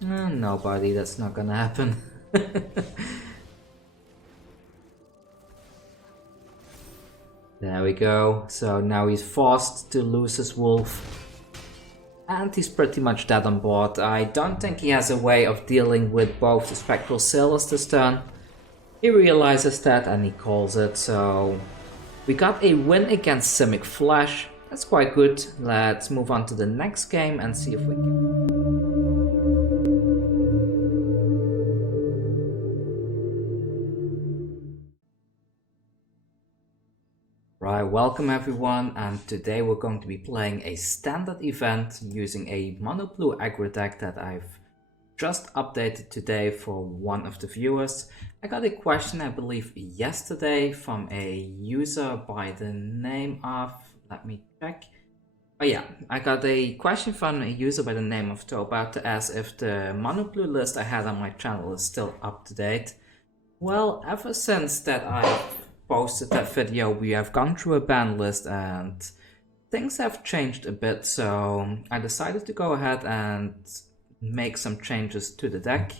Nobody, that's not gonna happen. There we go. So now he's forced to lose his wolf. And he's pretty much dead on board. I don't think he has a way of dealing with both the Spectral Sailors this turn. He realizes that and he calls it, so we got a win against Simic Flash. That's quite good. Let's move on to the next game and see if we can... Right, welcome everyone, and today we're going to be playing a standard event using a mono blue aggro deck that I've just updated today for one of the viewers. I got a question, I believe, yesterday from a user by the name of... let me check. Oh yeah, I got a question from a user by the name of Toba to ask if the mono blue list I had on my channel is still up to date. Well, ever since that I posted that video, we have gone through a ban list and things have changed a bit, so I decided to go ahead and make some changes to the deck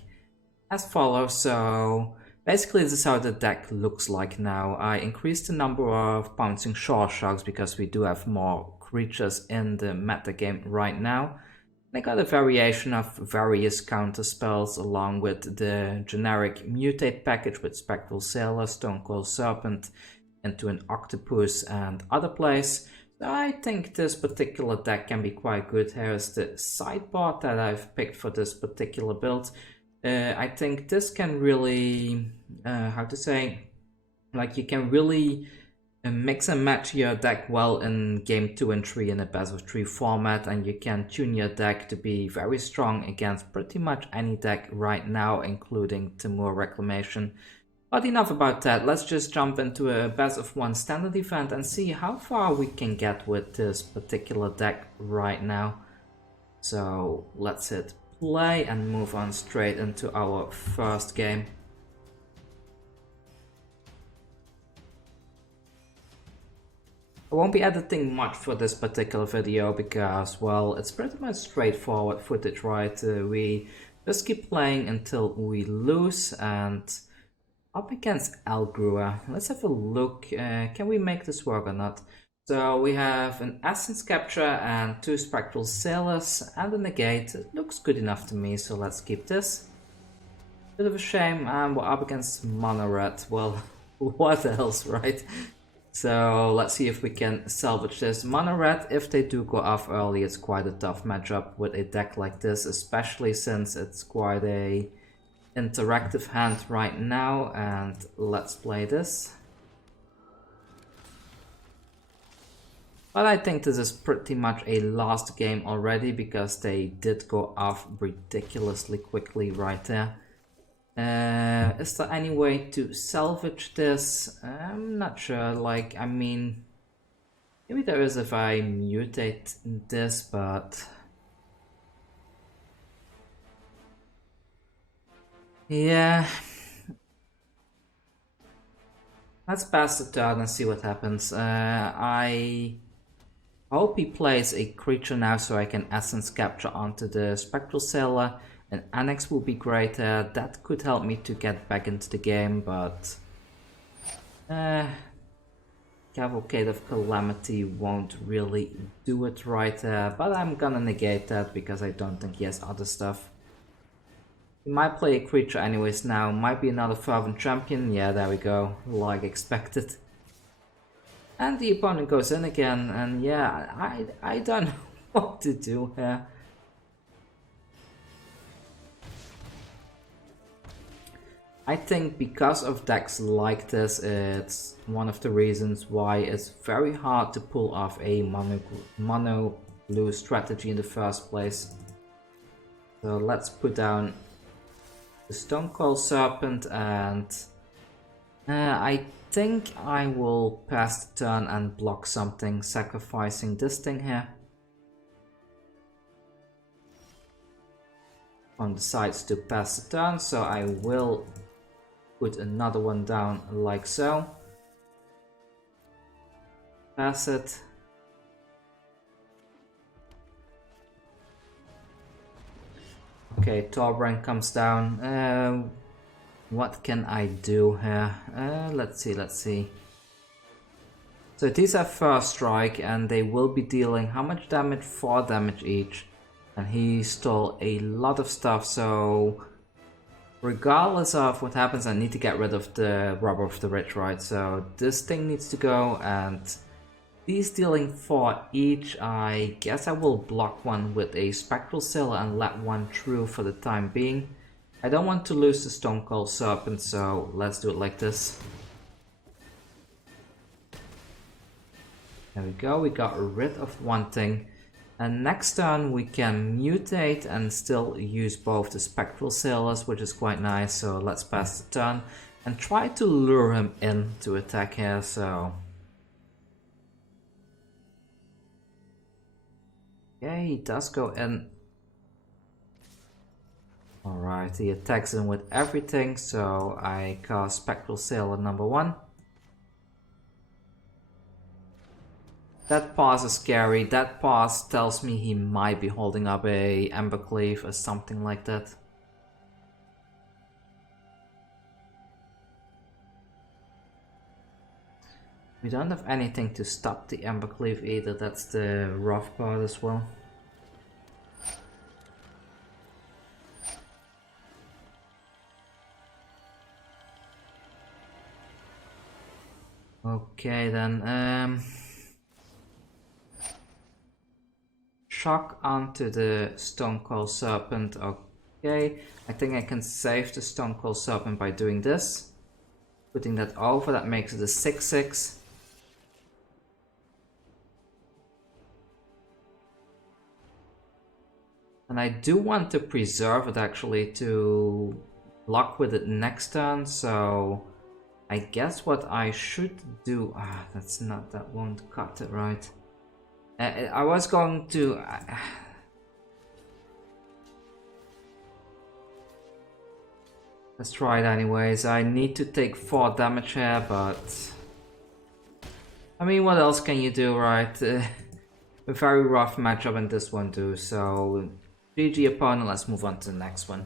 as follows. So basically this is how the deck looks like now. I increased the number of Pouncing Shoresharks because we do have more creatures in the meta game right now. I got a variation of various counter spells along with the generic mutate package with Spectral Sailor, Stonecoil Serpent into an Octopus and other plays. So I think this particular deck can be quite good. Here's the sideboard that I've picked for this particular build. I think this can really, how to say, like you can really mix and match your deck well in game 2 and 3 in a best of 3 format, and you can tune your deck to be very strong against pretty much any deck right now, including Temur Reclamation. But enough about that, let's just jump into a best of 1 standard event and see how far we can get with this particular deck right now. So let's hit play and move on straight into our first game. I won't be editing much for this particular video because, well, it's pretty much straightforward footage, right? We just keep playing until we lose, and up against Aggro. Let's have a look. Can we make this work or not? So we have an Essence Capture and 2 Spectral Sailors and a Negate. It looks good enough to me, so let's keep this. Bit of a shame, and we're up against Mono Red. Well, what else, right? So let's see if we can salvage this. Mono Red, if they do go off early, it's quite a tough matchup with a deck like this, especially since it's quite a interactive hand right now. And let's play this. But I think this is pretty much a lost game already because they did go off ridiculously quickly right there. Is there any way to salvage this? I'm not sure, like, I mean, maybe there is if I mutate this, but yeah, let's pass the turn and see what happens. I hope he plays a creature now so I can Essence Capture onto the Spectral Sailor. An Annex will be great. That could help me to get back into the game, but Cavalcade of Calamity won't really do it right. But I'm gonna negate that because I don't think he has other stuff. He might play a creature anyways now. Might be another Fervent Champion. Yeah, there we go. Like expected. And the opponent goes in again, and yeah, I don't know what to do here. I think because of decks like this, it's one of the reasons why it's very hard to pull off a mono blue strategy in the first place. So let's put down the Stonecoil Serpent, and I think I will pass the turn and block something, sacrificing this thing here. One decides to pass the turn, so I will put another one down like so. Pass it. Okay, Torbrand comes down. What can I do here? Let's see. So these are first strike and they will be dealing how much damage? 4 damage each. And he stole a lot of stuff, so regardless of what happens, I need to get rid of the Robber of the Rich, right? So this thing needs to go, and these dealing 4 each. I guess I will block one with a Spectral Sailor and let one through for the time being. I don't want to lose the Stonecoil Serpent, so let's do it like this. There we go, we got rid of one thing. And next turn we can mutate and still use both the Spectral Sailors, which is quite nice. So let's pass the turn and try to lure him in to attack here. So yeah, he does go in. Alright, he attacks him with everything, so I cast Spectral Sailor number 1. That pause is scary. That pause tells me he might be holding up a Embercleave or something like that. We don't have anything to stop the Embercleave either. That's the rough part as well. Okay then, shock onto the Stonecoil Serpent. Okay, I think I can save the Stonecoil Serpent by doing this. Putting that over, that makes it a 6/6. And I do want to preserve it actually to block with it next turn, so I guess what I should do... that won't cut it right. I was going to... let's try it anyways. I need to take 4 damage here, but... I mean, what else can you do, right? A very rough matchup in this one too, so... GG opponent, let's move on to the next one.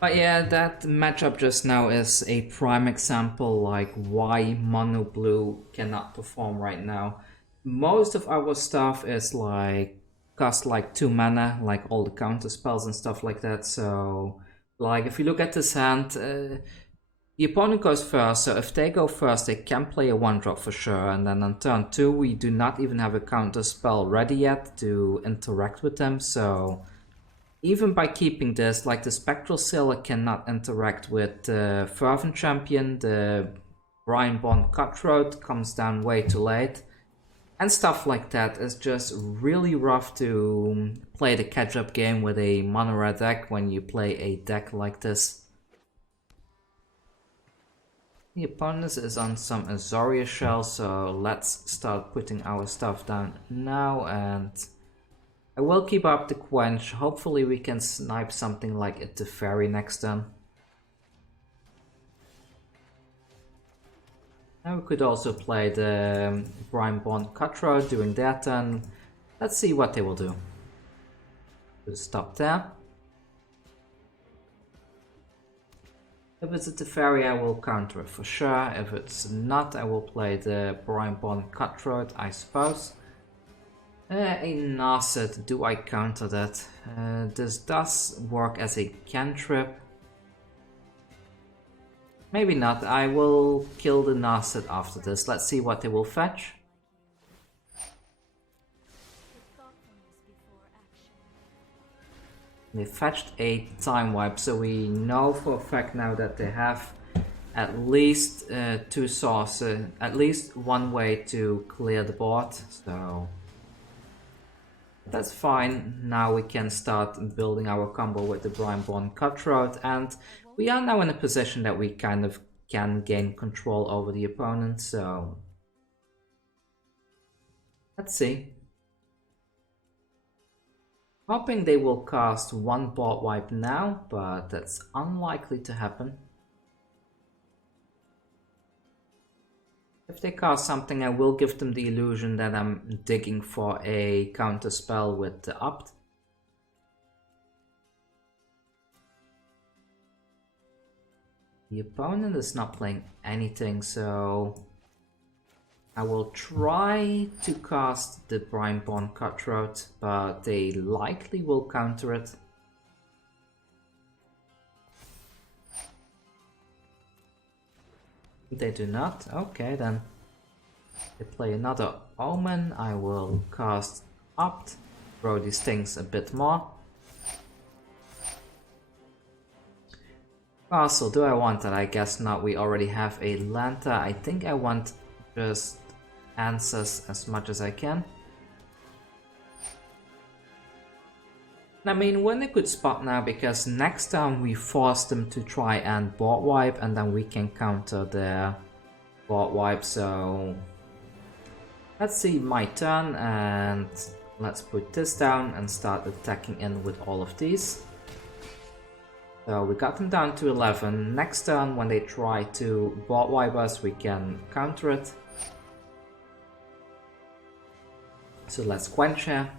But yeah, that matchup just now is a prime example like why mono blue cannot perform right now. Most of our stuff is like cost like 2 mana, like all the counter spells and stuff like that. So like if you look at this hand, the opponent goes first, so if they go first they can play a 1-drop for sure, and then on turn 2 we do not even have a counter spell ready yet to interact with them. So even by keeping this, like the Spectral Sailor cannot interact with the Fervent Champion, the Brineborn Cutthroat comes down way too late, and stuff like that is just really rough to play the catch-up game with a mono red deck when you play a deck like this. The opponent is on some Azoria Shell, so let's start putting our stuff down now, and I will keep up the Quench. Hopefully we can snipe something like a Teferi next turn. And we could also play the Brineborn Cutthroat during their turn. Let's see what they will do. We'll stop there. If it's a Teferi, I will counter it for sure. If it's not, I will play the Brineborn Cutthroat, I suppose. A Narset, do I counter that? This does work as a cantrip. Maybe not, I will kill the Narset after this. Let's see what they will fetch. They fetched a Time Wipe, so we know for a fact now that they have at least 2 sources, at least one way to clear the board, so that's fine. Now we can start building our combo with the Brineborn Cutthroat, and we are now in a position that we kind of can gain control over the opponent, so let's see. Hoping they will cast one board wipe now, but that's unlikely to happen. If they cast something, I will give them the illusion that I'm digging for a counter spell with the Opt. The opponent is not playing anything, so I will try to cast the Brineborn Cutthroat, but they likely will counter it. They do not. Okay, then they play another Omen. I will cast Opt, grow these things a bit more. Castle, do I want that? I guess not. We already have a Lanta. I think I want just answers as much as I can. I mean, we're in a good spot now because next time we force them to try and board wipe and then we can counter their board wipe. So let's see my turn and let's put this down and start attacking in with all of these. So we got them down to 11. Next turn when they try to board wipe us, we can counter it. So let's Quench here.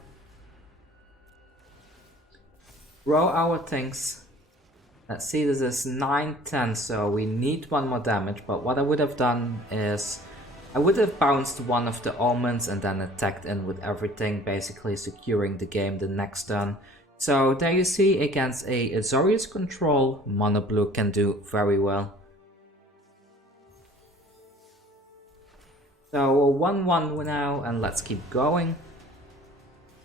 Grow our things. Let's see, this is 9, 10, so we need one more damage. But what I would have done is I would have bounced one of the Omens and then attacked in with everything, basically securing the game the next turn. So there you see, against a Azorius control, Mono Blue can do very well. So 1-1 now, and let's keep going.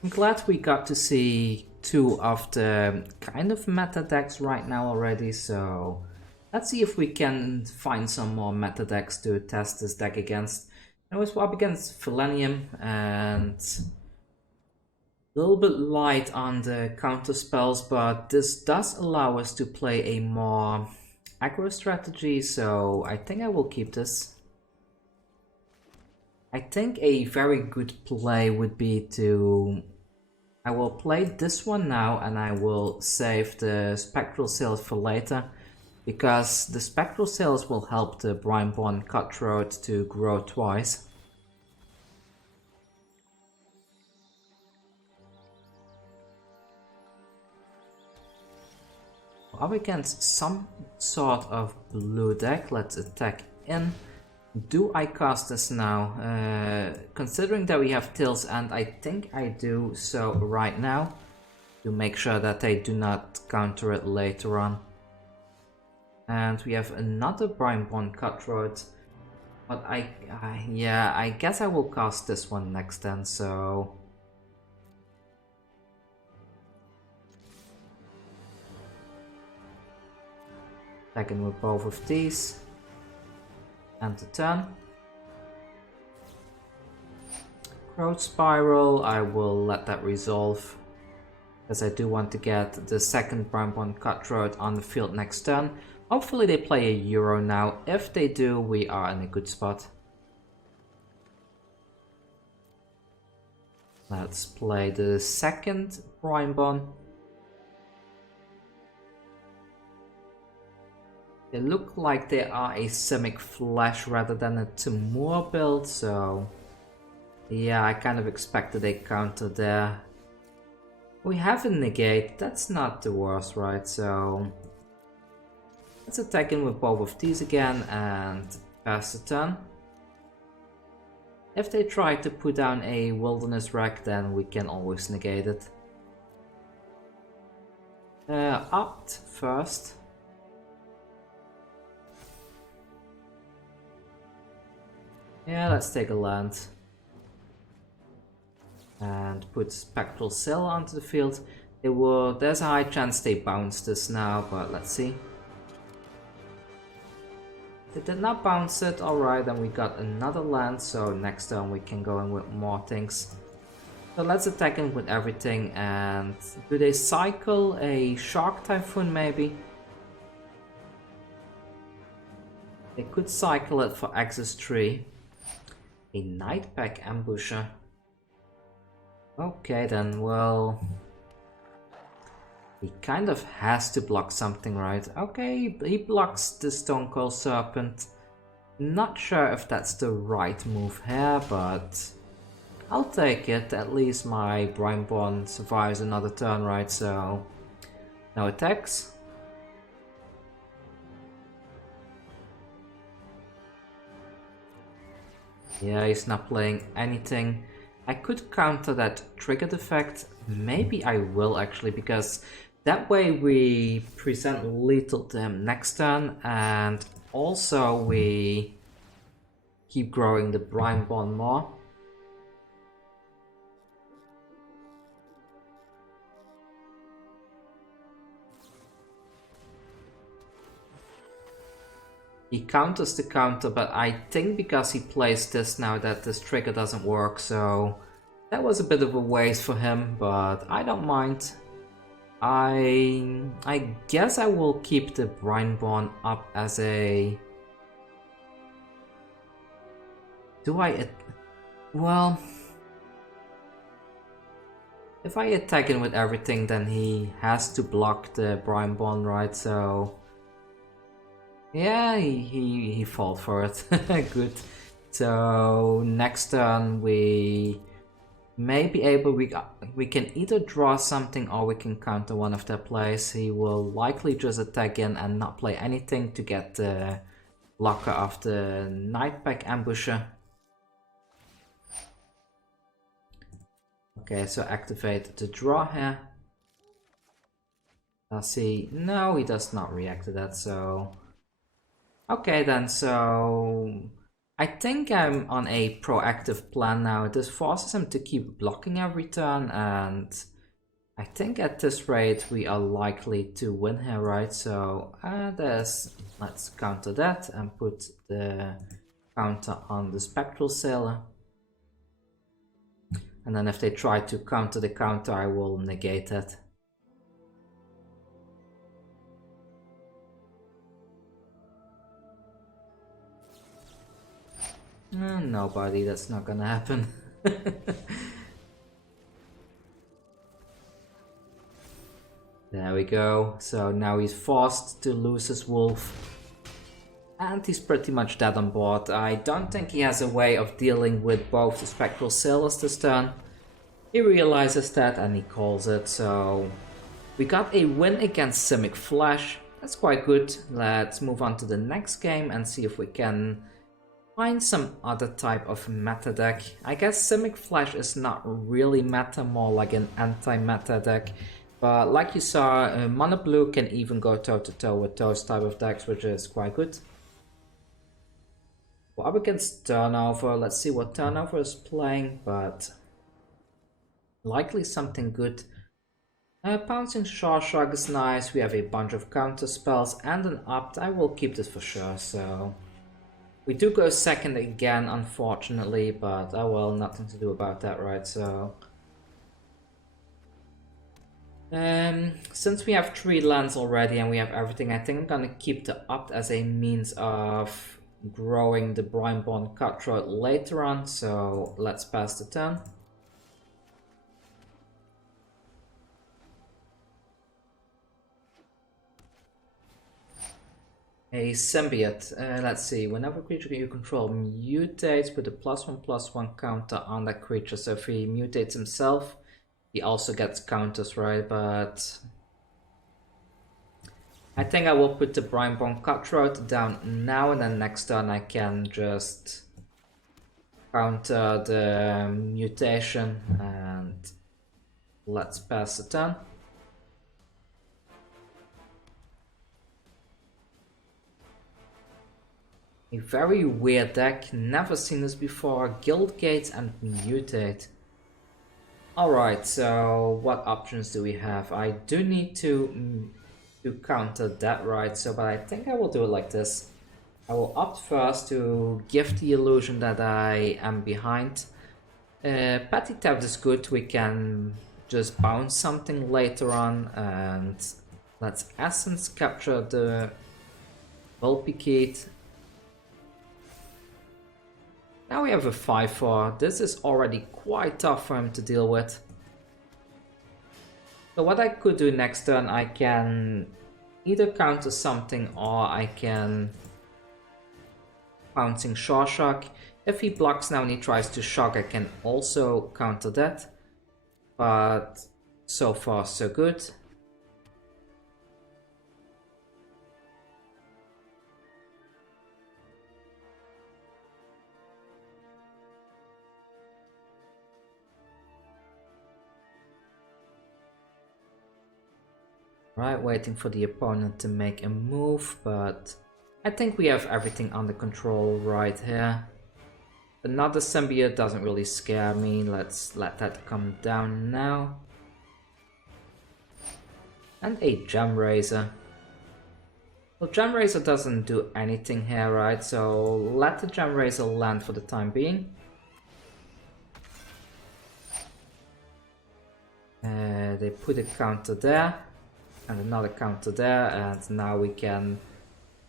I'm glad we got to see two of the kind of meta decks right now already, so let's see if we can find some more meta decks to test this deck against. I was up against Philenium and a little bit light on the counter spells, but this does allow us to play a more aggro strategy, so I think I will keep this. I think a very good play would be to... I will play this one now and I will save the Spectral Sailors for later, because the Spectral Sailors will help the Brineborn Cutthroat to grow twice. Up against some sort of blue deck, let's attack in. Do I cast this now? Considering that we have Tails, and I think I do so right now, to make sure that they do not counter it later on. And we have another Brineborn Cutthroat, but yeah, I guess I will cast this one next then, so... Attacking with both of these. End the turn. Growth Spiral, I will let that resolve, because I do want to get the second Brineborn Cutthroat on the field next turn. Hopefully they play a Euro now. If they do, we are in a good spot. Let's play the second Brineborn. They look like they are a Simic Flash rather than a Temur build, so yeah, I kind of expected a counter there. We have a Negate, that's not the worst, right? So let's attack in with both of these again and pass the turn. If they try to put down a Wilderness Wreck, then we can always negate it. Opt first. Yeah, let's take a land. And put Spectral Sailor onto the field. There's a high chance they bounce this now, but let's see. They did not bounce it, alright, then we got another land, so next turn we can go in with more things. So let's attack in with everything, and do they cycle a Shark Typhoon maybe? They could cycle it for Axis 3. A Nightpack Ambusher. Okay then, well... He kind of has to block something, right? Okay, he blocks the Stonecoil Serpent. Not sure if that's the right move here, but I'll take it. At least my Brineborn survives another turn, right? So no attacks. Yeah, he's not playing anything. I could counter that triggered effect. Maybe I will actually, because that way we present lethal to him next turn, and also we keep growing the Brineborn more. He counters the counter, but I think because he plays this now that this trigger doesn't work, so that was a bit of a waste for him, but I don't mind. I guess I will keep the Brineborn up as a... Do I... Well... If I attack him with everything, then he has to block the Brineborn, right? So... Yeah, he fought for it. Good. So next turn we may be able, we can either draw something or we can counter one of their plays. He will likely just attack in and not play anything to get the blocker of the Nightpack Ambusher. Okay, so activate the draw here. Does he? No, he does not react to that, so... Okay then, so... I think I'm on a proactive plan now. This forces him to keep blocking every turn, and I think at this rate we are likely to win here, right? So let's counter that and put the counter on the Spectral Sailor. And then if they try to counter the counter, I will negate it. Nobody, that's not gonna happen. There we go. So now he's forced to lose his wolf. And he's pretty much dead on board. I don't think he has a way of dealing with both the Spectral Sailors this turn. He realizes that and he calls it, so... We got a win against Simic Flash. That's quite good. Let's move on to the next game and see if we can find some other type of meta deck. I guess Simic Flash is not really meta, more like an anti-meta deck. But like you saw, Mono Blue can even go toe-to-toe with those type of decks, which is quite good. We're up against Turnover. Let's see what Turnover is playing, but likely something good. Pouncing Shoreshark is nice. We have a bunch of counter spells and an opt. I will keep this for sure, so... We do go second again, unfortunately, but oh well, nothing to do about that, right? So... since we have 3 lands already and we have everything, I think I'm gonna keep the opt as a means of growing the Brineborn Cutthroat later on, so let's pass the turn. A symbiote. Let's see. Whenever a creature you control mutates, put a +1/+1 counter on that creature. So if he mutates himself, he also gets counters, right? But I think I will put the Brineborn Cutthroat down now, and then next turn I can just counter the mutation, and let's pass the turn. A very weird deck, never seen this before. Guild Gates and Mutate. Alright, so what options do we have? I do need to counter that, right? So, but I think I will do it like this. I will opt first to give the illusion that I am behind. Petty Theft is good, we can just bounce something later on, and let's Essence capture the Vulpicate. Now we have a 5/4. This is already quite tough for him to deal with. So what I could do next turn, I can either counter something or I can Pouncing Shoreshark. If he blocks now and he tries to shock, I can also counter that. But so far so good. Right, waiting for the opponent to make a move, but I think we have everything under control right here. Another symbiote doesn't really scare me. Let's let that come down now. And a Gem Razor. Well, Gem Razor doesn't do anything here, right? So let the Gem Razor land for the time being. They put a counter there. And another counter there, and now we can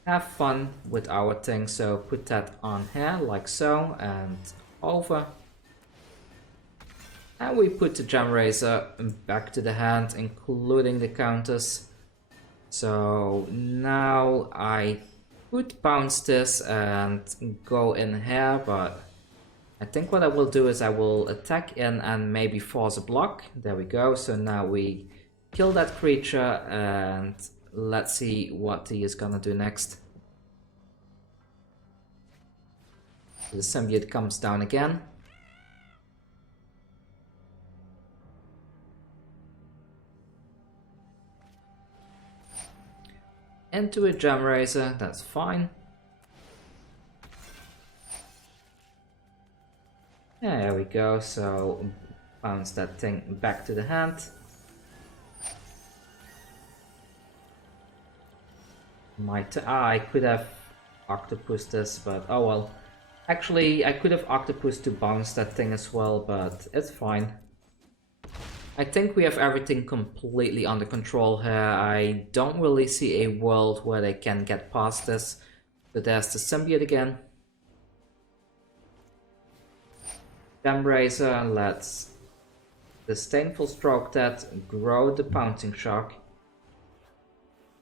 have fun with our thing. So put that on here, like so, and over. And we put the Gem Razor back to the hand, including the counters. So now I could bounce this and go in here, but I think what I will do is I will attack in and maybe force a block. There we go. So now we kill that creature, and let's see what he is gonna do next. The symbiote comes down again. Into a Gem Razor, that's fine. There we go, so bounce that thing back to the hand. I could have Octopus this, but oh well. Actually, I could have Octopus to bounce that thing as well, but it's fine. I think we have everything completely under control here. I don't really see a world where they can get past this. So there's the symbiote again. Gem Razor, let's Disdainful Stroke that, grow the Pouncing Shark.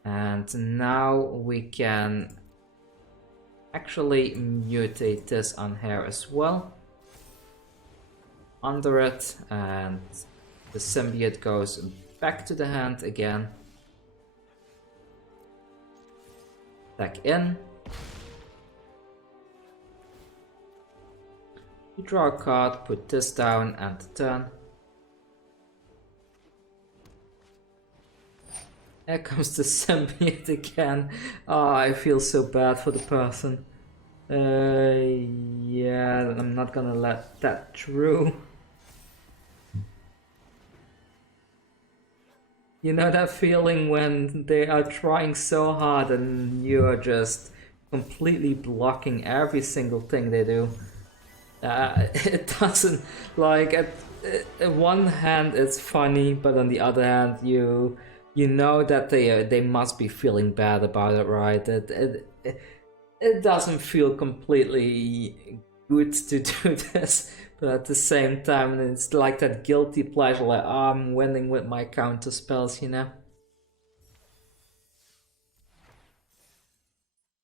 And now we can actually mutate this on here as well. Under it, and the symbiote goes back to the hand again. Back in. You draw a card, put this down, and turn. Here comes the symbiote again. Oh, I feel so bad for the person. Yeah, I'm not gonna let that through. You know that feeling when they are trying so hard and you are just completely blocking every single thing they do. It doesn't, like, at one hand it's funny, but on the other hand you know that they must be feeling bad about it, right? It doesn't feel completely good to do this, but at the same time it's like that guilty pleasure, like, oh, I'm winning with my counter spells, you know?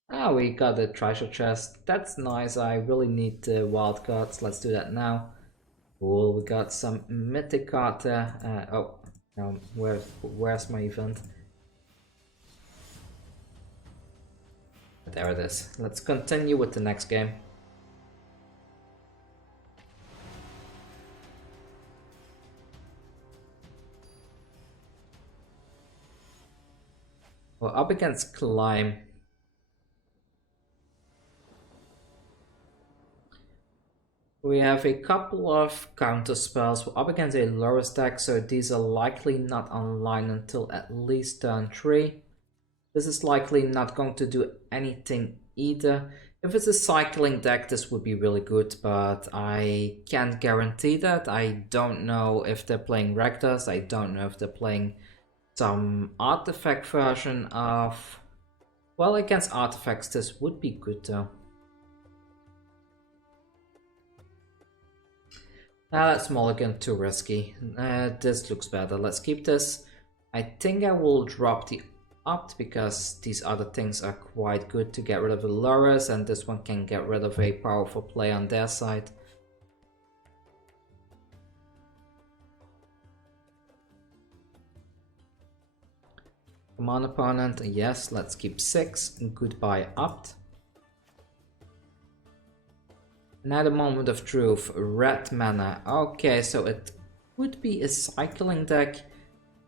Ah, we got a treasure chest. That's nice. I really need the wild cards. Let's do that now. Cool, we got some mythic card there. Oh. Where's my event? There it is. Let's continue with the next game. We're up against Climb. We have a couple of counter spells. We're up against a lower stack, so these are likely not online until at least turn 3. This is likely not going to do anything either. If it's a cycling deck, this would be really good, but I can't guarantee that. I don't know if they're playing Rectors. I don't know if they're playing some artifact version of... Well, against artifacts, this would be good though. That's mulligan, too risky. This looks better. Let's keep this. I think I will drop the Opt because these other things are quite good to get rid of the lures, and this one can get rid of a powerful play on their side. Come on, opponent. Yes, let's keep 6. Goodbye, Opt. Now the moment of truth. Red mana. Okay, so it would be a cycling deck.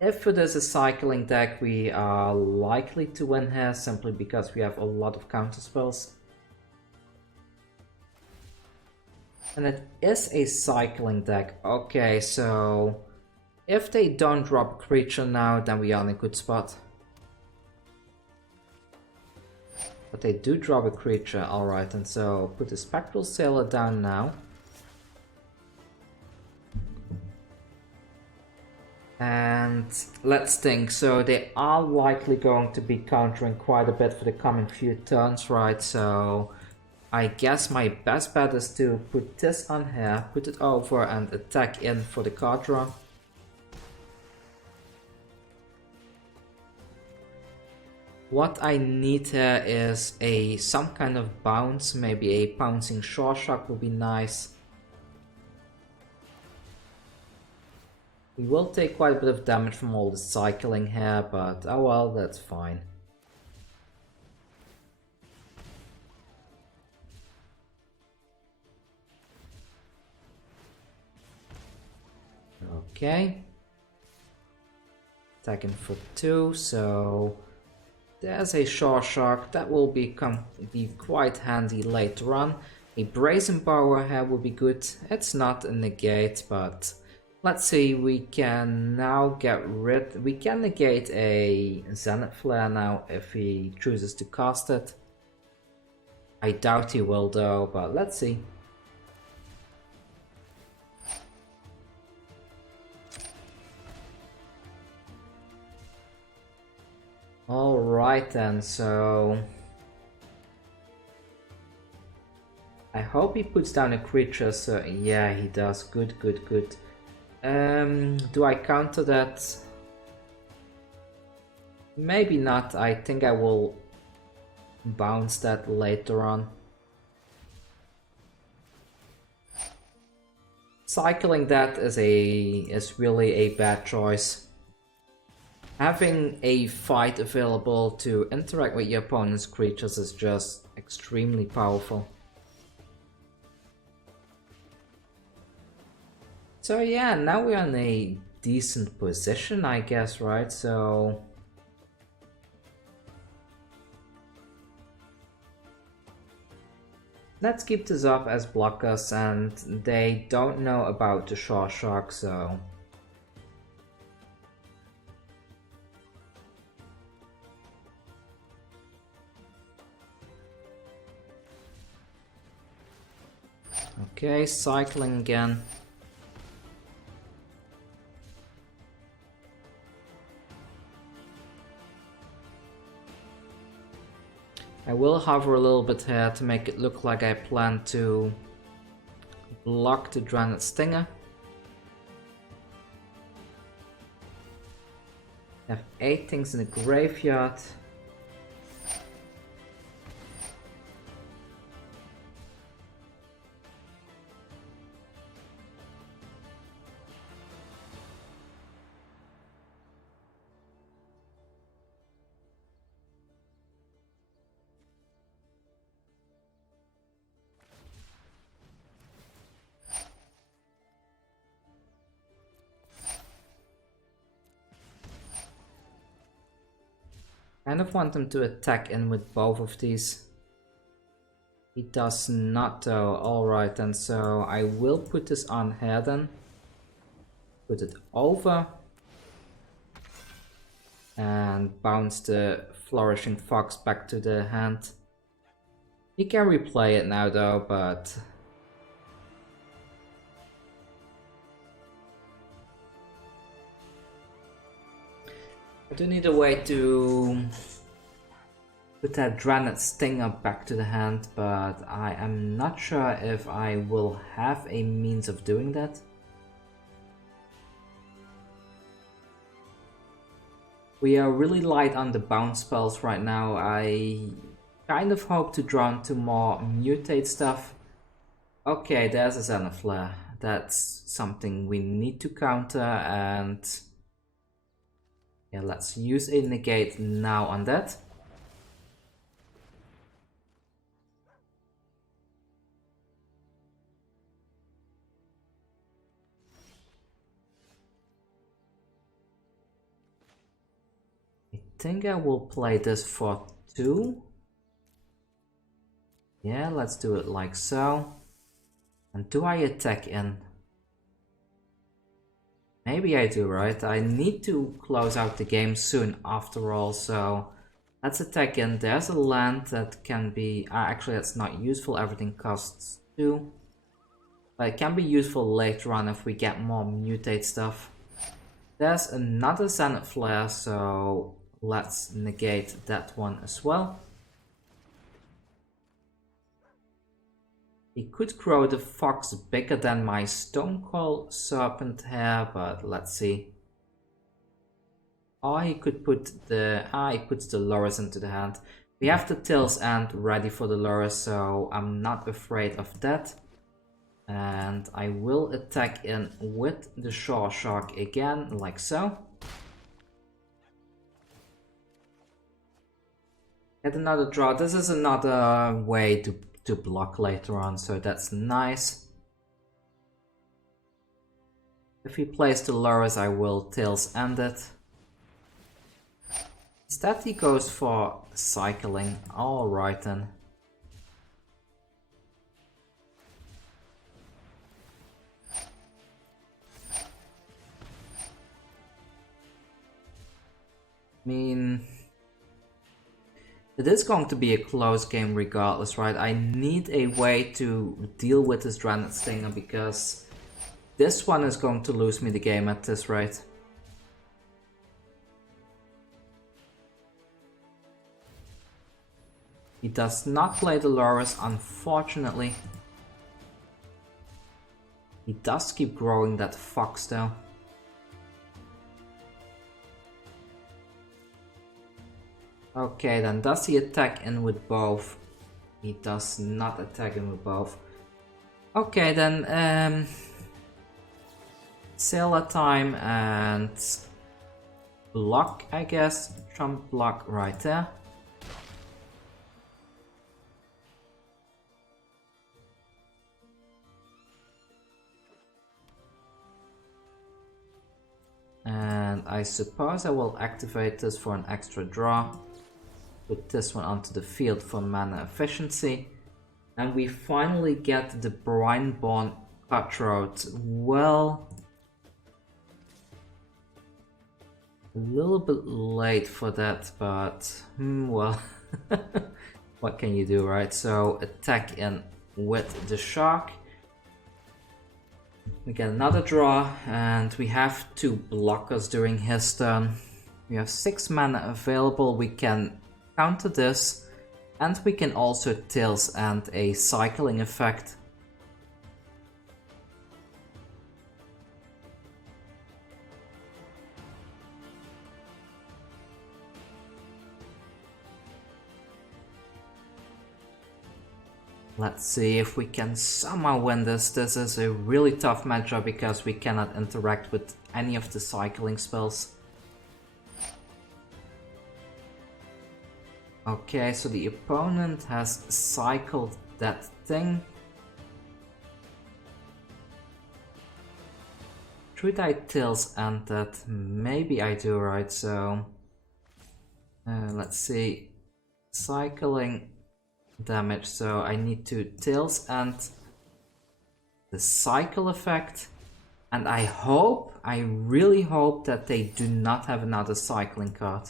If it is a cycling deck, we are likely to win here simply because we have a lot of counter spells. And it is a cycling deck. Okay, so if they don't drop a creature now, then we are in a good spot. But they do drop a creature, alright, and so put the Spectral Sailor down now. And let's think, so they are likely going to be countering quite a bit for the coming few turns, right? So I guess my best bet is to put this on here, put it over and attack in for the card draw. What I need here is some kind of bounce, maybe a Pouncing Shoreshark would be nice. We will take quite a bit of damage from all the cycling here, but oh well, that's fine. Okay. Attacking for 2, so there's a Shoreshark that will be quite handy later on. A Brazen Borrower here will be good. It's not a negate, but let's see, we can now we can negate a Zenith Flare now if he chooses to cast it. I doubt he will though, but let's see. Alright then, so I hope he puts down a creature, so yeah, he does. Good, good, good. Do I counter that? Maybe not. I think I will bounce that later on. Cycling that is really a bad choice. Having a fight available to interact with your opponent's creatures is just extremely powerful. So yeah, now we're in a decent position, I guess, right? So let's keep this up as blockers, and they don't know about the Shoreshark, so okay, cycling again. I will hover a little bit here to make it look like I plan to block the Dreaded Stinger. I have 8 things in the graveyard. I kind of want him to attack in with both of these. He does not though. Alright then, so I will put this on here then. Put it over. And bounce the Flourishing Fox back to the hand. He can replay it now though, but I do need a way to put that Dreaded Stinger back to the hand, but I am not sure if I will have a means of doing that. We are really light on the bounce spells right now. I kind of hope to draw into more mutate stuff. Okay, there's a Xenoflare. That's something we need to counter, and yeah, let's use a negate now on that. I think I will play this for 2. Yeah, let's do it like so. And do I attack in? Maybe I do, right? I need to close out the game soon after all, so let's attack in. There's a land that can be... actually, that's not useful. Everything costs 2. But it can be useful later on if we get more mutate stuff. There's another Xenoflare, so let's negate that one as well. He could grow the fox bigger than my Stonecoil Serpent here, but let's see. Or he could put the... he puts the lures into the hand. We have the Tail's End ready for the lures, so I'm not afraid of that. And I will attack in with the Shoreshark again, like so. Get another draw. This is another way to block later on, so that's nice. If he plays the lures, I will Tail's End it. Instead he goes for cycling. Alright then. I mean, it is going to be a close game regardless, right? I need a way to deal with this Dreadnought Stinger because this one is going to lose me the game at this rate. He does not play the lures, unfortunately. He does keep growing that fox though. Okay, then does he attack in with both? He does not attack in with both. Okay, then Sailor time and block, I guess. Trump block right there. And I suppose I will activate this for an extra draw. Put this one onto the field for mana efficiency. And we finally get the Brineborn Cutthroat. Well, a little bit late for that, but well, what can you do, right? So attack in with the shark. We get another draw, and we have 2 blockers during his turn. We have 6 mana available. We can counter this, and we can also Tail's End a cycling effect. Let's see if we can somehow win this. This is a really tough matchup because we cannot interact with any of the cycling spells. Okay, so the opponent has cycled that thing. Should I Tail's End that? Maybe I do, right? So let's see. Cycling damage, so I need to Tail's End the cycle effect, and I really hope that they do not have another cycling card.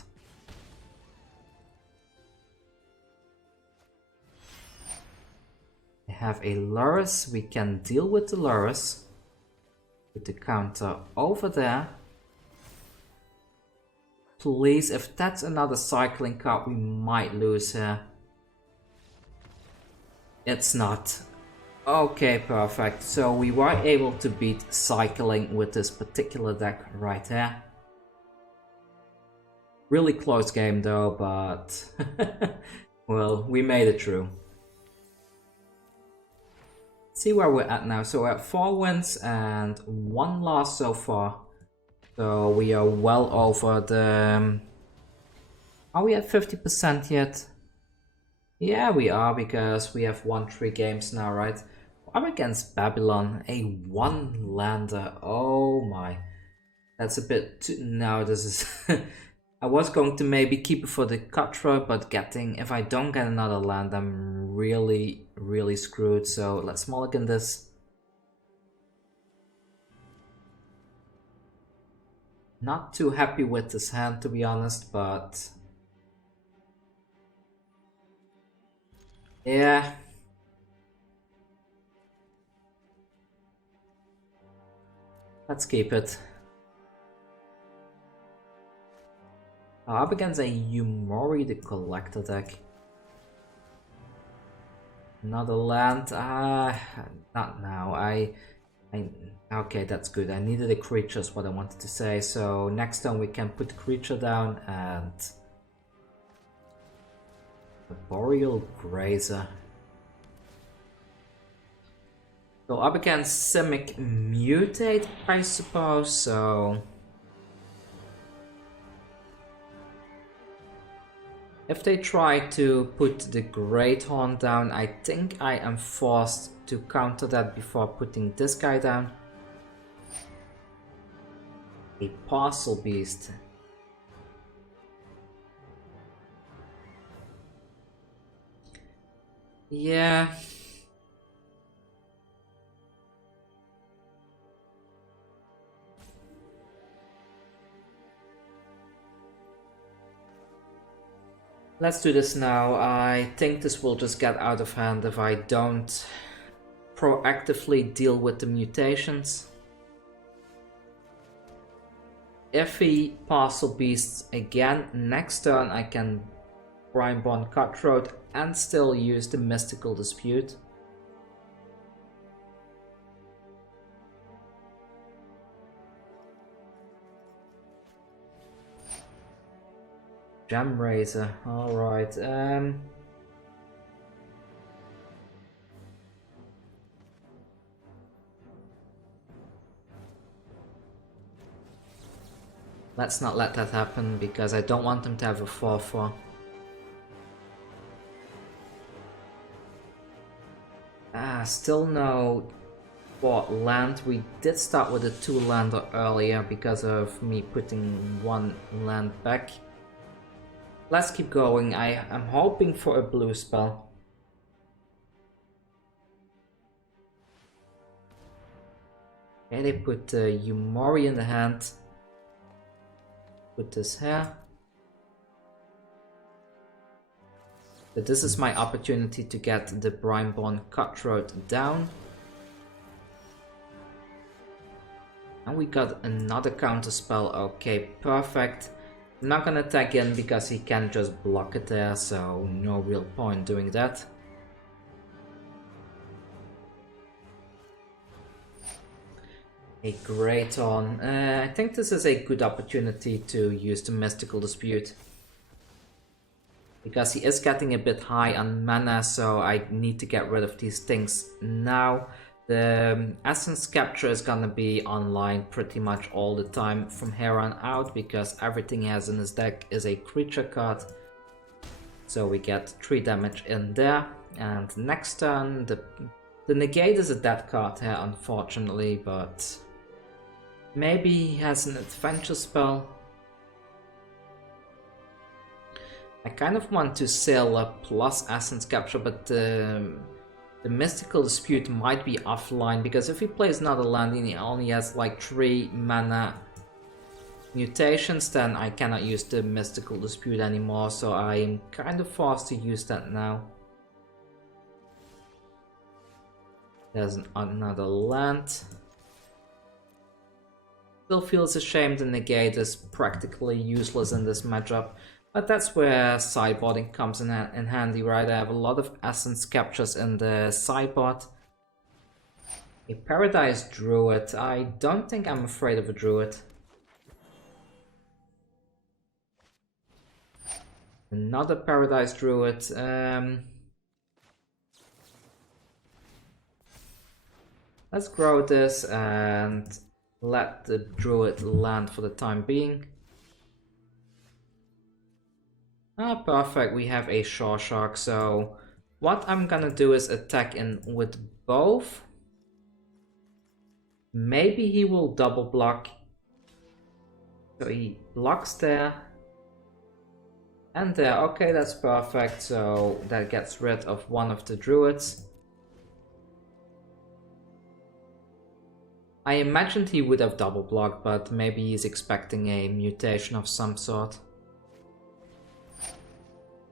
They have a Lurrus. We can deal with the Lurrus with the counter over there. Please, if that's another cycling card, we might lose here. It's not. Okay, perfect. So we were able to beat cycling with this particular deck right here. Really close game though, but well, we made it through. See where we're at now. So we're at 4 wins and 1 loss so far. So we are well over the... Are we at 50% yet? Yeah, we are, because we have won 3 games now, right? I'm against Babylon, a 1-lander. Oh my. That's a bit too... No, this is... I was going to maybe keep it for the Cutthroat, but if I don't get another land, I'm really, really screwed. So let's mulligan this. Not too happy with this hand, to be honest, but... yeah. Let's keep it. Up against a Yumori the Collector deck. Another land. Not now. Okay, that's good. I needed a creature is what I wanted to say. So next time we can put the creature down and... the Boreal Grazer. So up against Simic Mutate, I suppose, so... if they try to put the Great Horn down, I think I am forced to counter that before putting this guy down. A Parcel Beast. Yeah. Let's do this now. I think this will just get out of hand if I don't proactively deal with the mutations. If he Parcel Beasts again next turn, I can Brineborn Cutthroat and still use the Mystical Dispute. Gem Razor, alright. Let's not let that happen because I don't want them to have a 4-4. Still no land. We did start with a 2-lander earlier because of me putting 1 land back. Let's keep going. I am hoping for a blue spell. Okay, they put Yumori in the hand. Put this here. But this is my opportunity to get the Brineborn Cutthroat down. And we got another counter spell. Okay, perfect. I'm not gonna tag in because he can just block it there, so no real point doing that. A Great Horn. I think this is a good opportunity to use the Mystical Dispute. Because he is getting a bit high on mana, so I need to get rid of these things now. The Essence Capture is gonna be online pretty much all the time from here on out, because everything he has in his deck is a creature card. So we get 3 damage in there, and next turn the Negate is a dead card here unfortunately, but maybe he has an adventure spell. I kind of want to sail up plus Essence Capture, but the Mystical Dispute might be offline, because if he plays another land and he only has like 3 mana mutations, then I cannot use the Mystical Dispute anymore, so I'm kind of forced to use that now. There's another land. Still feels a shame the Negate is practically useless in this matchup. But that's where sideboarding comes in handy, right? I have a lot of Essence Captures in the sideboard. A Paradise Druid. I don't think I'm afraid of a Druid. Another Paradise Druid. Let's grow this and let the Druid land for the time being. Ah, perfect. We have a Shoreshark, so what I'm gonna do is attack in with both. Maybe he will double block. So he blocks there. And there. Okay, that's perfect. So that gets rid of one of the Druids. I imagined he would have double blocked, but maybe he's expecting a mutation of some sort.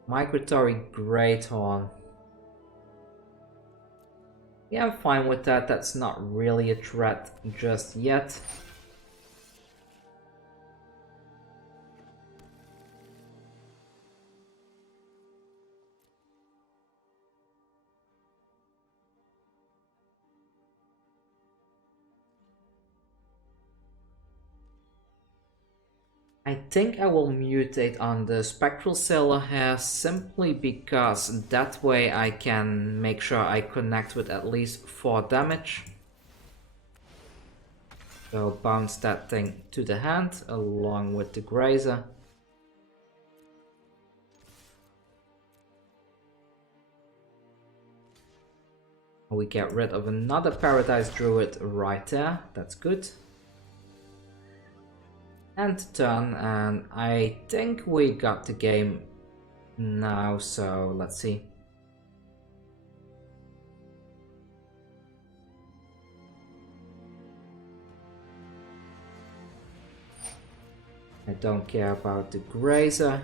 Migratory Greathorn. Yeah, I'm fine with that. That's not really a threat just yet. I think I will mutate on the Spectral Sailor here simply because that way I can make sure I connect with at least 4 damage. So bounce that thing to the hand along with the Grazer. We get rid of another Paradise Druid right there, that's good. And turn, and I think we got the game now, so let's see. I don't care about the Grazer.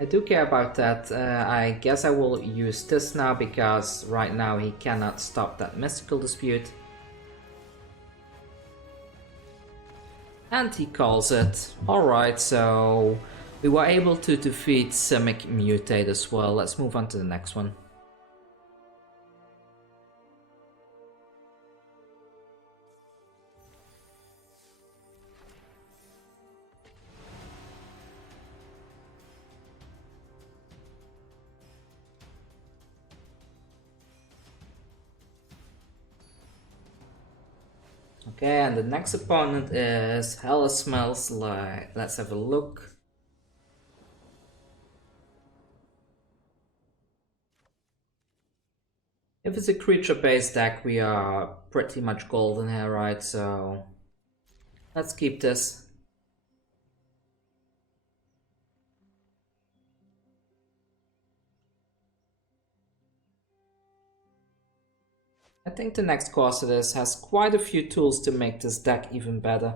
I do care about that. I guess I will use this now because right now he cannot stop that mystical dispute. And he calls it. Alright, so we were able to defeat Simic Mutate as well. Let's move on to the next one. Okay, and the next opponent is Hella Smells Like. Let's have a look. If it's a creature-based deck, we are pretty much golden here, right? So let's keep this. I think the next course of this has quite a few tools to make this deck even better.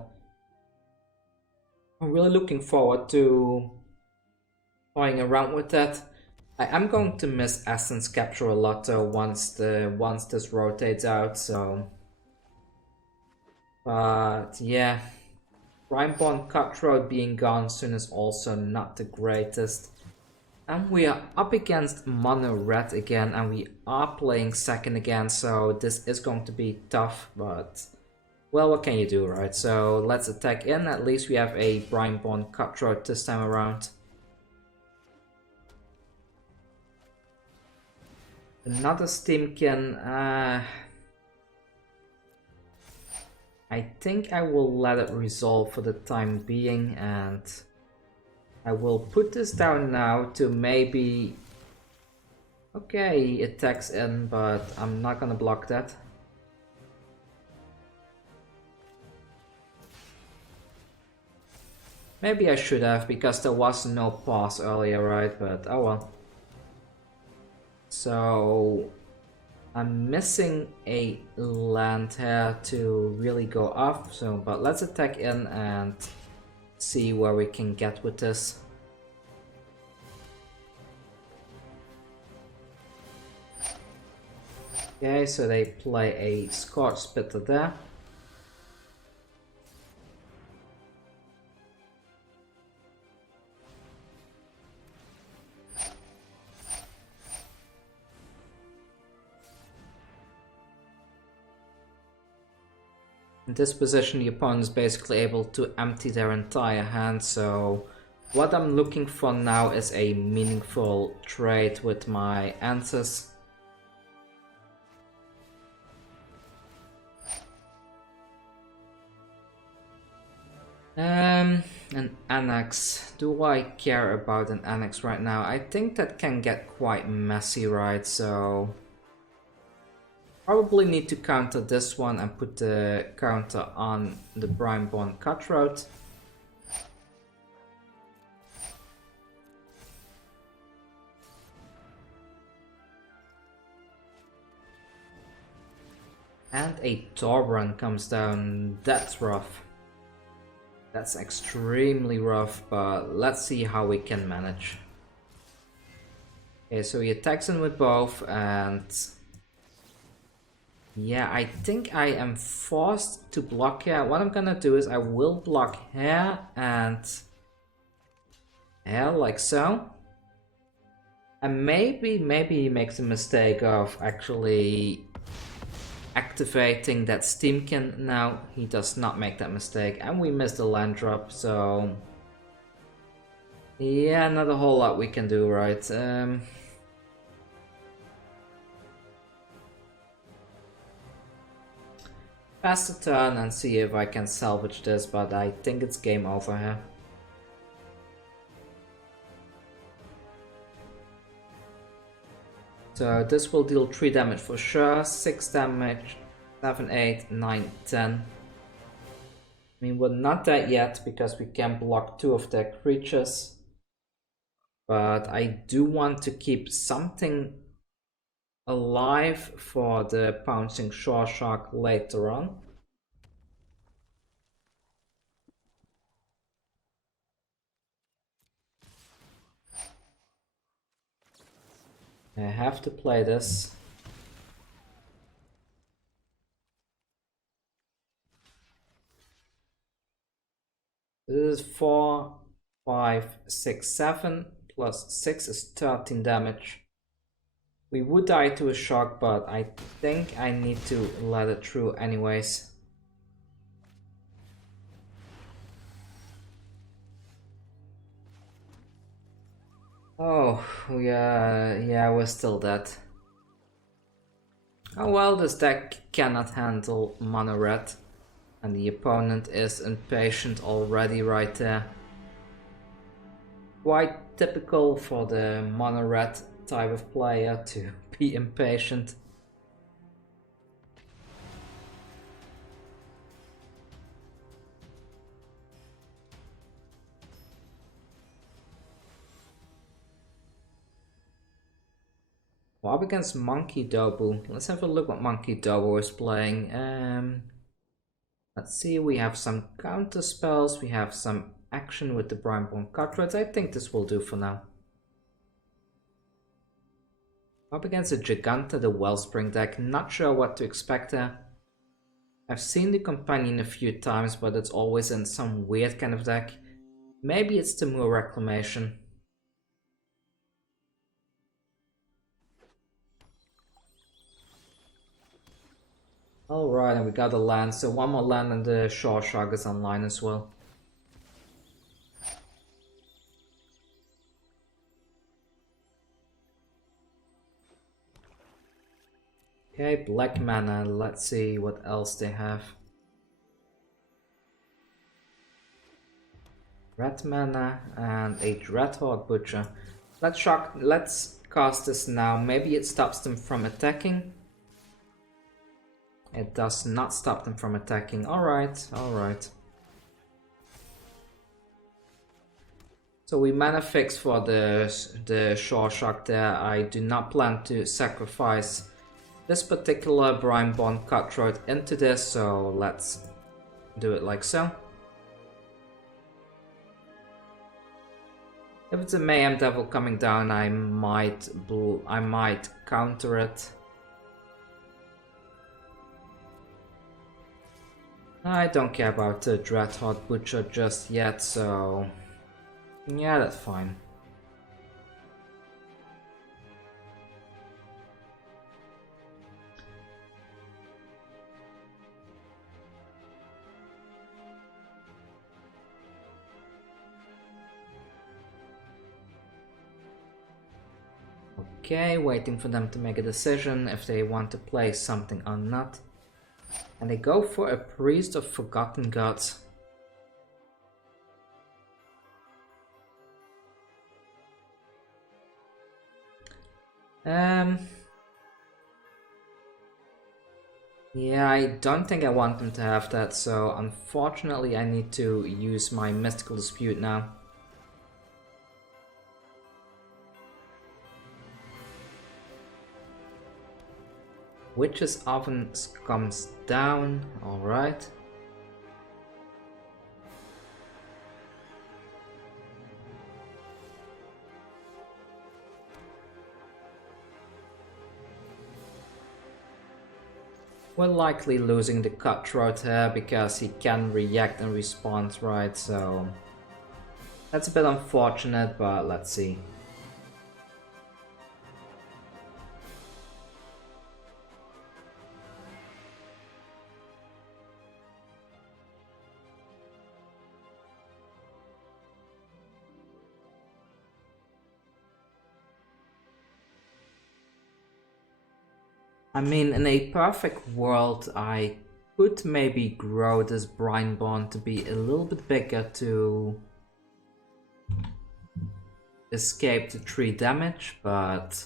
I'm really looking forward to playing around with that. I am going to miss Essence Capture a lot though once this rotates out, so. But yeah, Brineborn Cutthroat being gone soon is also not the greatest. And we are up against Mono Red again, and we are playing second again, so this is going to be tough, but well, what can you do, right? So let's attack in. At least we have a Brineborn Cutthroat this time around. Another Steamkin. I think I will let it resolve for the time being, and I will put this down now to maybe... Okay, it attacks in, but I'm not gonna block that. Maybe I should have, because there was no pause earlier, right? But oh well. So I'm missing a land here to really go off, so but let's attack in and see where we can get with this. Okay, so they play a Scorch Spitter there. In this position, the opponent is basically able to empty their entire hand, so what I'm looking for now is a meaningful trade with my answers. An annex. Do I care about an annex right now? I think that can get quite messy, right? So probably need to counter this one and put the counter on the Brineborn Cutthroat. And a Torbran comes down. That's rough. That's extremely rough, but let's see how we can manage. Okay, so he attacks him with both, and yeah, I think I am forced to block here. What I'm gonna do is I will block here and here, like so. And maybe he makes a mistake of actually activating that Steamkin. Now he does not make that mistake, and we missed the land drop, so yeah, not a whole lot we can do, right? Pass the turn and see if I can salvage this, but I think it's game over here. So this will deal 3 damage for sure, 6 damage, 7, 8, 9, 10. I mean, we're not dead yet because we can block 2 of their creatures. But I do want to keep something alive for the Pouncing Shoreshark later on. I have to play this. This is 4, 5, 6, 7, plus 6 is 13 damage. We would die to a shock, but I think I need to let it through anyways. Oh, yeah, we're still dead. Oh well, this deck cannot handle mono red. And the opponent is impatient already right there. Quite typical for the mono red type of player to be impatient. Up against Monkey Dobu. Let's have a look what Monkey Dobu is playing. Let's see, we have some counter spells, we have some action with the Brineborn Cutthroat. I think this will do for now. Up against a Giganta, the Wellspring deck. Not sure what to expect there. I've seen the Companion a few times, but it's always in some weird kind of deck. Maybe it's Temur Reclamation. Alright, and we got a land, so one more land and the Shoreshark is online as well. Okay, black mana, let's see what else they have. Red mana and a Dreadhorde Butcher. Let's cast this now, maybe it stops them from attacking. It does not stop them from attacking. Alright, alright. So we mana fix for the Shoreshark there. I do not plan to sacrifice this particular Brineborn Cutthroat into this, so let's do it like so. If it's a Mayhem Devil coming down, I might counter it. I don't care about the Dreadhorde Butcher just yet, so yeah, that's fine. Okay, waiting for them to make a decision if they want to play something or not. And they go for a Priest of Forgotten Gods. Yeah, I don't think I want them to have that, so unfortunately I need to use my Mystical Dispute now. Witch's Oven comes down, alright. We're likely losing the Cutthroat here because he can react and respond, right? So that's a bit unfortunate, but let's see. I mean, in a perfect world, I could maybe grow this Brineborn to be a little bit bigger to escape the 3 damage, but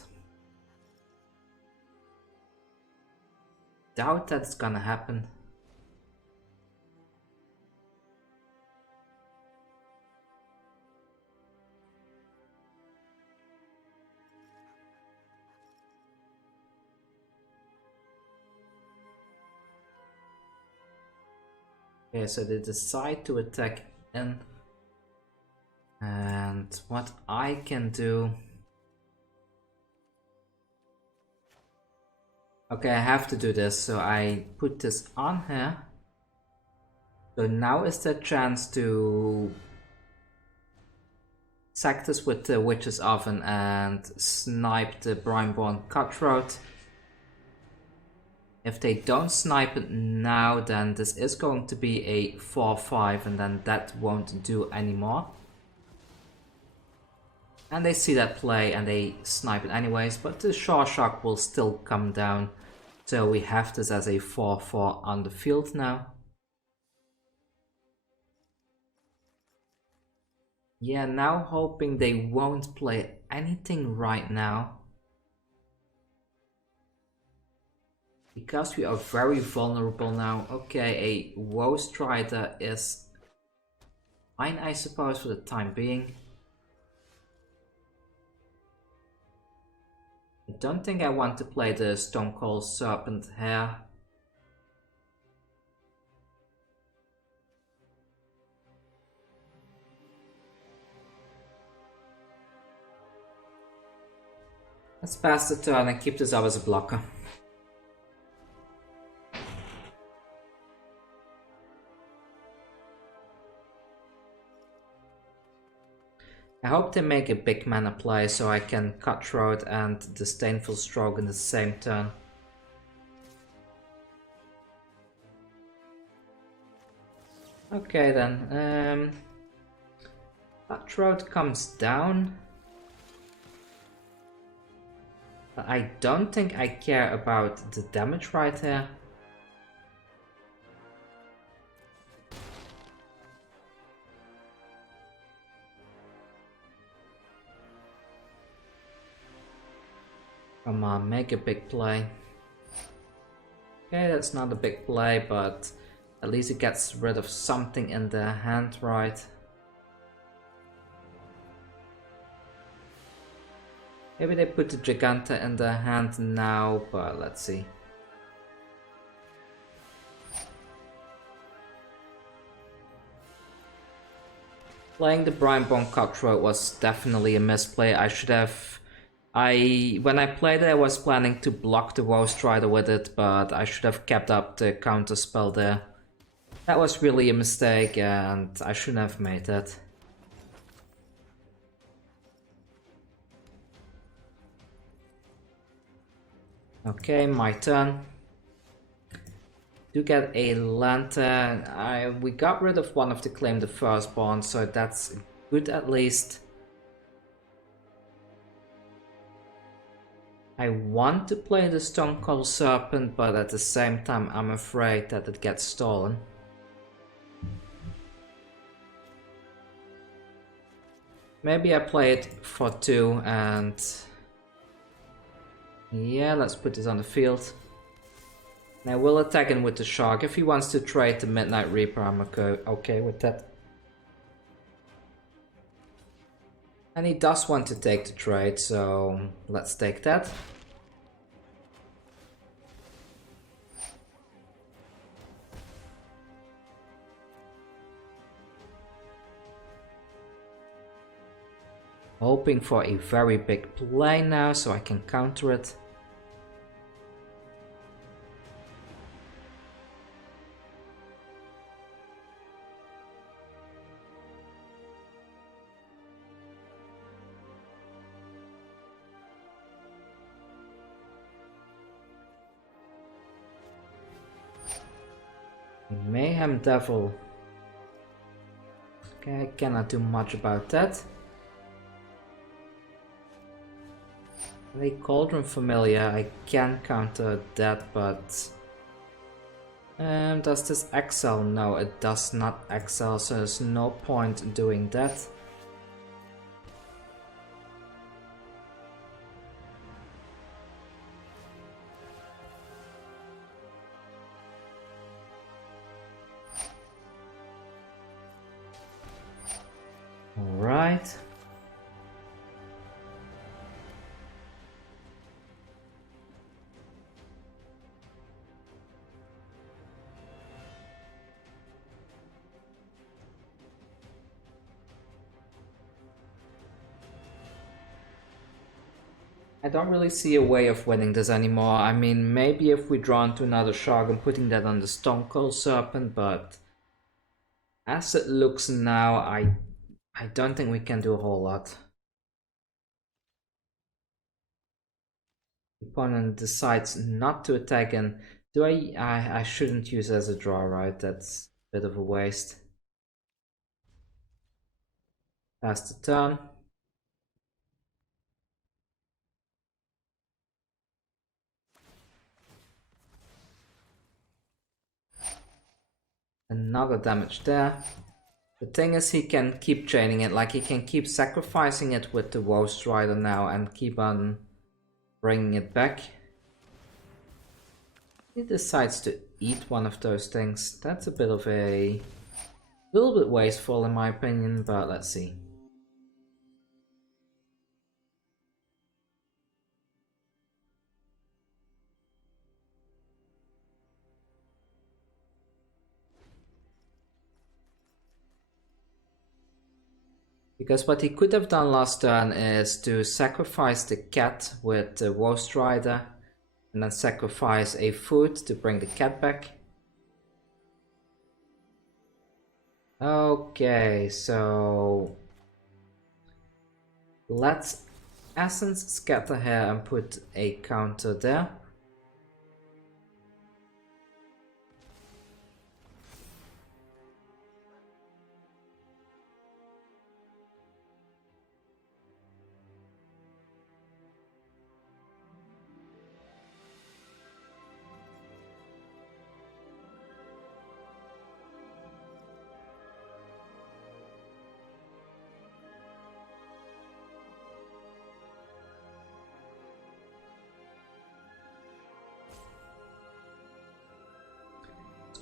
doubt that's gonna happen. Okay, so they decide to attack in. And what I can do... Okay, I have to do this, so I put this on here. So now is the chance to sack this with the Witch's Oven and snipe the Brineborn Cutthroat. If they don't snipe it now, then this is going to be a 4-5 and then that won't do anymore. And they see that play and they snipe it anyways, but the Shoreshark will still come down. So we have this as a 4-4 on the field now. Yeah, now hoping they won't play anything right now. Because we are very vulnerable now. Okay, a Woe Strider is fine, I suppose, for the time being. I don't think I want to play the Stonecoil Serpent here. Let's pass the turn and keep this up as a blocker. I hope they make a big mana play so I can Cutthroat and Disdainful Stroke in the same turn. Okay then, Cutthroat comes down. But I don't think I care about the damage right here. Come on, make a big play. Okay, that's not a big play, but at least it gets rid of something in their hand, right? Maybe they put the Giganta in their hand now, but let's see. Playing the Brineborn Cutthroat was definitely a misplay. I should have... when I played it, I was planning to block the Woe Strider with it, but I should have kept up the counter spell there. That was really a mistake, and I shouldn't have made that. Okay, my turn. Do get a Lantern. We got rid of one of the Claim the Firstborn, so that's good at least. I want to play the Stonecoil Serpent, but at the same time I'm afraid that it gets stolen. Maybe I play it for 2 and... yeah, let's put this on the field. Now we'll attack him with the Shark. If he wants to trade the Midnight Reaper, I'm okay with that. And he does want to take the trade, so let's take that. Hoping for a very big play now so I can counter it. Mayhem Devil. Okay, I cannot do much about that. The Cauldron Familiar, I can counter that, but... does this excel? No, it does not excel, so there's no point in doing that. Alright. I don't really see a way of winning this anymore. I mean, maybe if we draw into another Shark and putting that on the Stonecoil Serpent, but as it looks now, I don't think we can do a whole lot. The opponent decides not to attack, and do I shouldn't use it as a draw, right? That's a bit of a waste. Pass the turn. Another damage there. The thing is, he can keep chaining it, like he can keep sacrificing it with the Woe Strider now and keep on bringing it back. He decides to eat one of those things. That's a bit of a little bit wasteful in my opinion, but let's see. Because what he could have done last turn is to sacrifice the cat with the Woe Strider and then sacrifice a food to bring the cat back. Okay, so let's Essence Scatter here and put a counter there.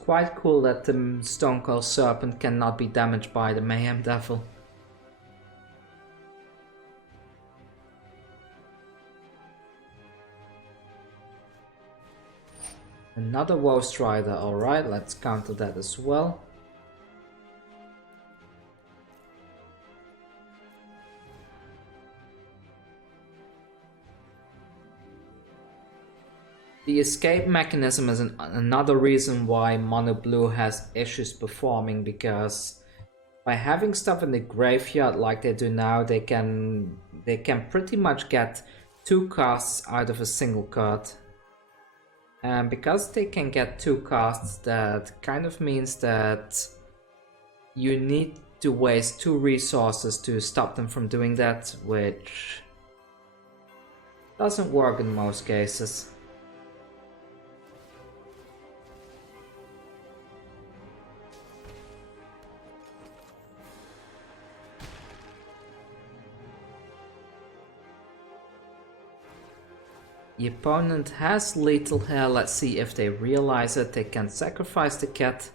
Quite cool that the Stonecoil Serpent cannot be damaged by the Mayhem Devil. Another Woe Strider, alright, let's counter that as well. The escape mechanism is another reason why Mono Blue has issues performing, because by having stuff in the graveyard like they do now, they can pretty much get 2 casts out of a single card. And because they can get 2 casts, that kind of means that you need to waste 2 resources to stop them from doing that, which doesn't work in most cases. The opponent has lethal here. Let's see if they realize it. They can sacrifice the cat.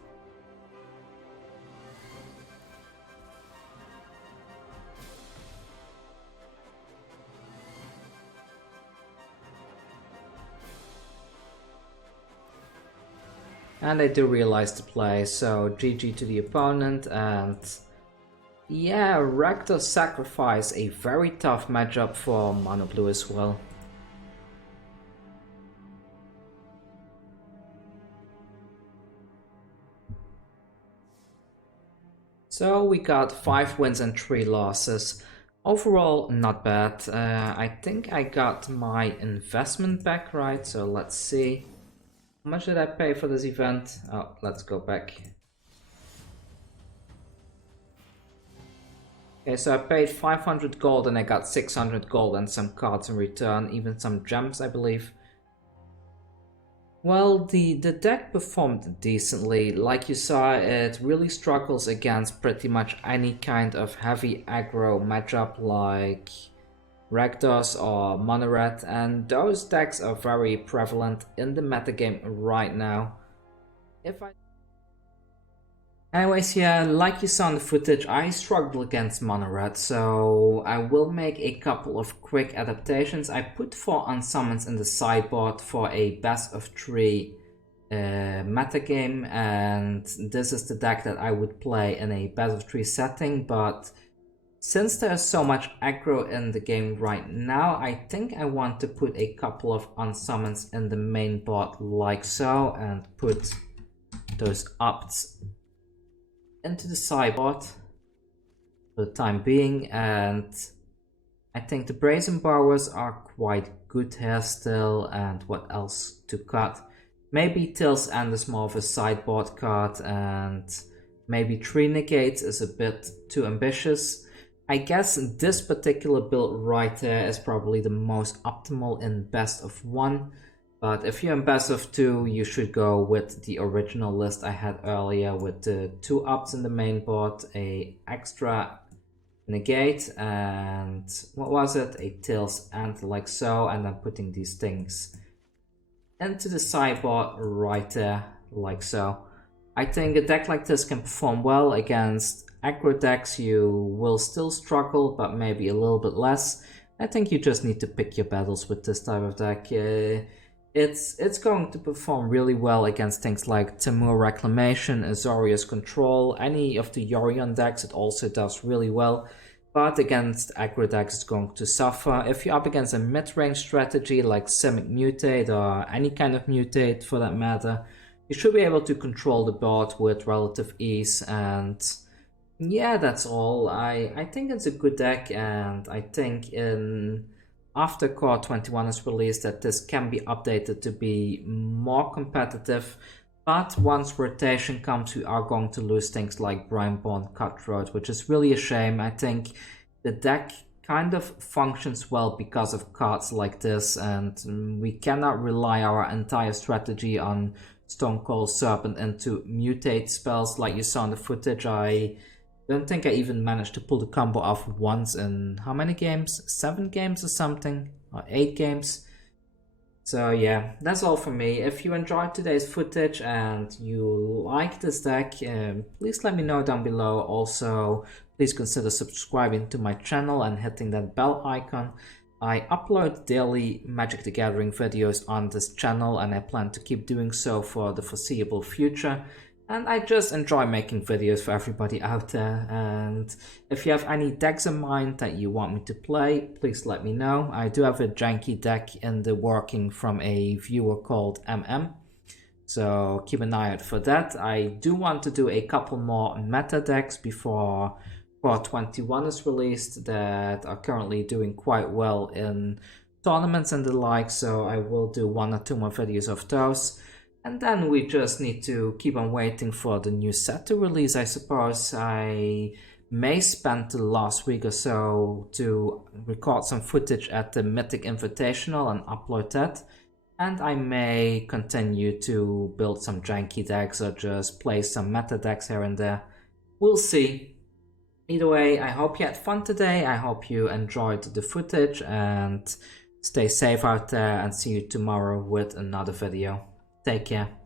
And they do realize the play, so GG to the opponent. And yeah, Rakdos Sacrifice, a very tough matchup for Mono Blue as well. So we got 5 wins and 3 losses. Overall, not bad. I think I got my investment back, right? So let's see. How much did I pay for this event? Oh, let's go back. Okay, so I paid 500 gold and I got 600 gold and some cards in return, even some gems, I believe. Well, the deck performed decently. Like you saw, it really struggles against pretty much any kind of heavy aggro matchup like Rakdos or Monored, and those decks are very prevalent in the metagame right now. Anyways, yeah, like you saw in the footage, I struggled against Monored, so I will make a couple of quick adaptations. I put 4 unsummons in the sideboard for a best of 3 metagame, and this is the deck that I would play in a best of 3 setting, but since there's so much aggro in the game right now, I think I want to put a couple of unsummons in the main board like so, and put those opts into the sideboard for the time being. And I think the Brazen Borrowers are quite good here still. And what else to cut? Maybe Till's End is more of a sideboard card, and maybe 3 Negates is a bit too ambitious. I guess this particular build right there is probably the most optimal in best of 1. But if you're in best of 2, you should go with the original list I had earlier with the 2 opts in the main board, a extra Negate, and what was it? A Till's End like so, and then putting these things into the sideboard right there like so. I think a deck like this can perform well against aggro decks. You will still struggle, but maybe a little bit less. I think you just need to pick your battles with this type of deck. It's going to perform really well against things like Temur Reclamation, Azorius Control, any of the Yorion decks it also does really well. But against aggro decks it's going to suffer. If you're up against a mid-range strategy like Simic Mutate or any kind of Mutate for that matter, you should be able to control the board with relative ease. And yeah, that's all. I think it's a good deck, and I think after Core 21 is released that this can be updated to be more competitive. But once rotation comes, we are going to lose things like Brineborn Cutthroat, which is really a shame. I think the deck kind of functions well because of cards like this, and we cannot rely our entire strategy on Stonecoil Serpent into mutate spells like you saw in the footage. I don't think I even managed to pull the combo off once in how many games? 7 games or something? Or 8 games? So yeah, that's all for me. If you enjoyed today's footage and you like this deck, please let me know down below. Also, please consider subscribing to my channel and hitting that bell icon. I upload daily Magic the Gathering videos on this channel, and I plan to keep doing so for the foreseeable future. And I just enjoy making videos for everybody out there. And if you have any decks in mind that you want me to play, please let me know. I do have a janky deck in the working from a viewer called MM, so keep an eye out for that. I do want to do a couple more meta decks before Core 21 is released that are currently doing quite well in tournaments and the like, so I will do 1 or 2 more videos of those. And then we just need to keep on waiting for the new set to release, I suppose. I may spend the last week or so to record some footage at the Mythic Invitational and upload that. And I may continue to build some janky decks or just play some meta decks here and there. We'll see. Either way, I hope you had fun today. I hope you enjoyed the footage, and stay safe out there, and see you tomorrow with another video. Take care.